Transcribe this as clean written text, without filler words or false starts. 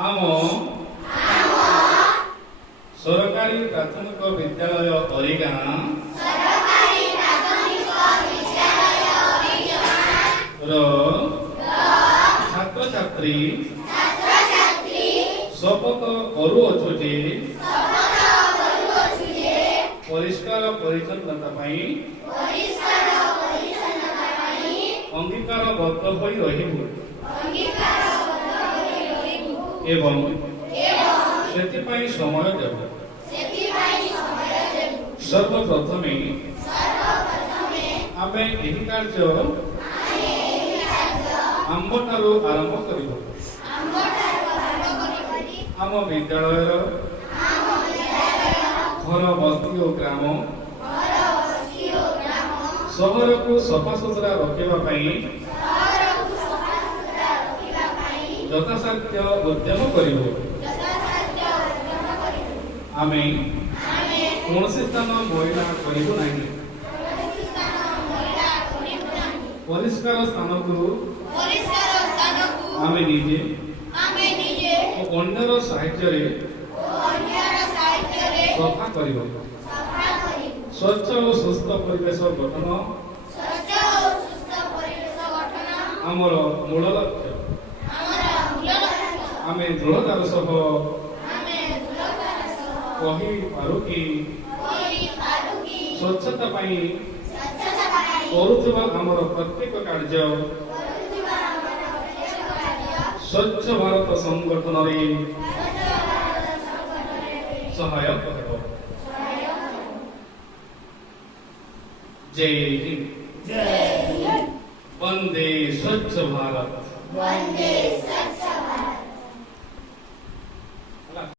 आम सरकारी प्राथमिक विद्यालय अरिगाँ छात्र छात्री शपथ करूछु जे परिष्कार परिच्छन्नता अंगीकारबद्ध होई रहिबु एवं सेतिपाई समय देबु। सर्वप्रथमे आमे एही कार्य आम्बठारू आरंभ करिबु। आम विद्यालय घर बस्ती और ग्राम सहर को सफा सुतरा रखा यथासाध्य उद्यम करिबु। आमे कौनसी स्थान मैला करिबु नाही। परिष्कार स्थान को आमे निजे अन्यर साहाय्य सफा करिबु। स्वच्छ और सुस्थ परिवेश गठन आमर मूल लक्ष्य। आमे दृढ़तार सह कहि पारु कि स्वच्छता पाई करुवा आमर प्रत्येक कार्य स्वच्छ भारत संगठन रे सहायक हेबो। जय हिंद। वंदे स्वच्छ भारत।